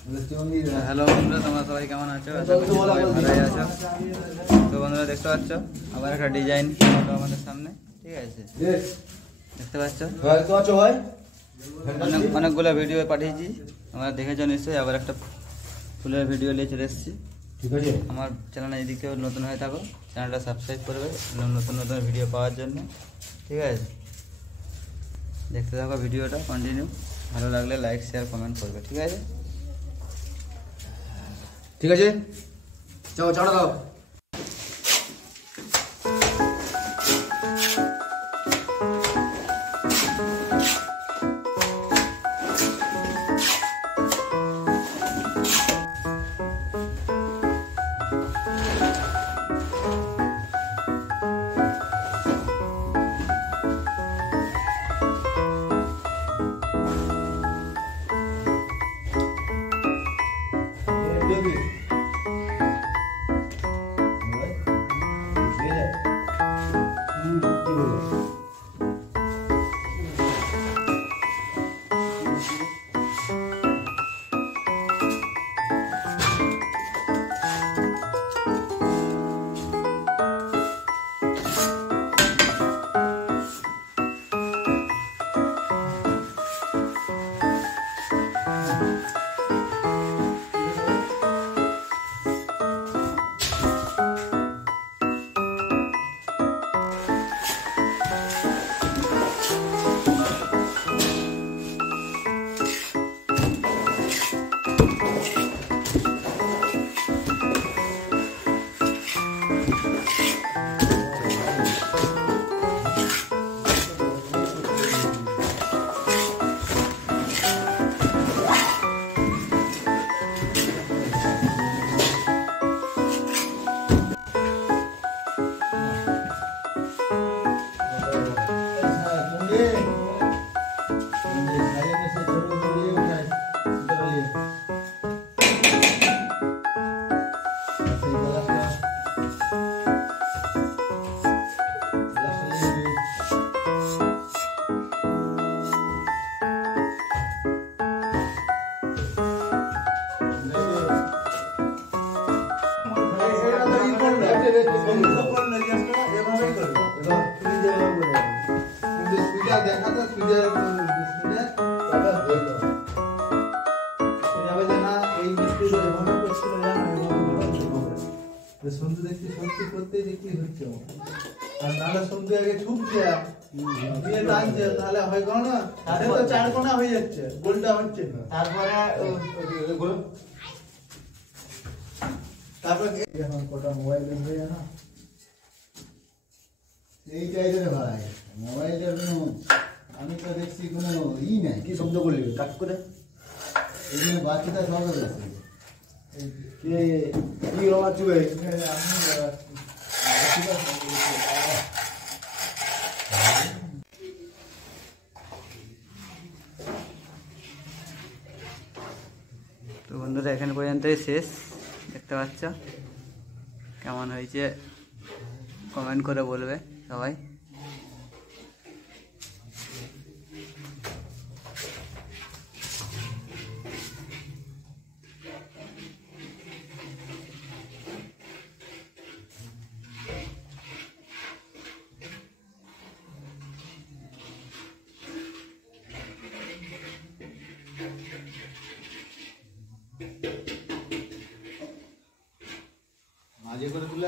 Hello বন্ধুরা, তোমরা সবাই কেমন আছো? আশা করছি সবাই ভালোই আছো। তো বন্ধুরা দেখতে পাচ্ছ আবার একটা ডিজাইন আমাদের সামনে, ঠিক আছে? দেখতে পাচ্ছ অনেকগুলো ভিডিও পাঠিয়েছি, তোমরা দেখেছো নিশ্চয়ই। আবার একটা ফুলের ভিডিও নিয়ে চলে এসেছি, ঠিক আছে? আমার চ্যানেলে যদি কেউ নতুন হয়ে থাকো, চ্যানেলটা সাবস্ক্রাইব করবে নতুন নতুন ভিডিও পাওয়ার জন্য, ঠিক আছে? দেখতে থাকো ভিডিওটা কন্টিনিউ। ভালো লাগলে লাইক শেয়ার কমেন্ট করবে, ঠিক আছে? ঠিক আছে, চলো চাড়া দাও। সন্ধে দেখতে সত্যি করতে দেখতে হচ্ছে, আর নাহলে সন্ধে আগে ছুটছে দিয়ে টানছে, তাহলে হয় কোন না তাহলে তো চার কোনা হয়ে যাচ্ছে, গোলটা হচ্ছে না। তারপরে এখন কটা মোবাইল হয়ে যায় না, এই চাইছে ভাই মোবাইলের আমি তো দেখছি কোনো ই নাই। কি শব্দ করলি কাট করে? এগুলো বাচ্চাটা সব দেখছি কে কি রওনা চুবে? তো বন্ধুরা এখানে পর্যন্তই শেষ। দেখতে পাচ্ছ কেমন হয়েছে কমেন্ট করে বলবে সবাই। মাঝে করে তুলে